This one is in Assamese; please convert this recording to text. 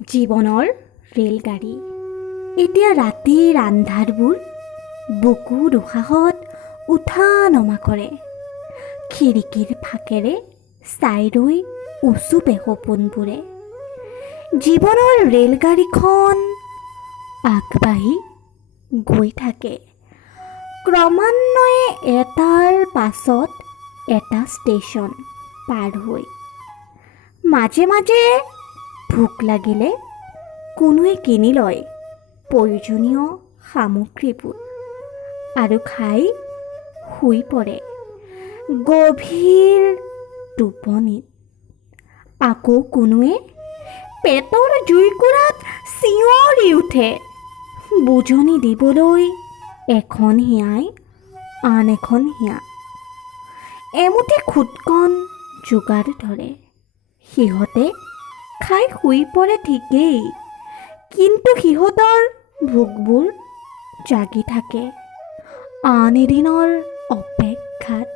জীৱনৰ ৰেলগাড়ী। এতিয়া ৰাতিৰ আন্ধাৰবোৰ বুকুৰ উশাহত উঠা নমা কৰে। খিৰিকীৰ ফাকেৰে চাই ৰৈ উচুপে সপোনবোৰে। জীৱনৰ ৰেলগাড়ীখন আগবাঢ়ি গৈ থাকে, ক্ৰমান্বয়ে এটাৰ পাছত এটা ষ্টেচন পাৰ হৈ। মাজে মাজে ভোক লাগিলে কোনোৱে কিনি লয় প্ৰয়োজনীয় সামগ্ৰীবোৰ আৰু খাই শুই পৰে গভীৰ টোপনিত। আকৌ কোনোৱে পেটৰ জুইকুৰাত চিঞৰি উঠে, বুজনি দিবলৈ এখন হিয়াই আন এখন হিয়া এমুঠি খুদকণ যোগাৰ ধৰে। সিহঁতে খাই শুই পৰে ঠিকেই, কিন্তু সিহঁতৰ ভোকবোৰ জাগি থাকে আন এদিনৰ অপেক্ষাত।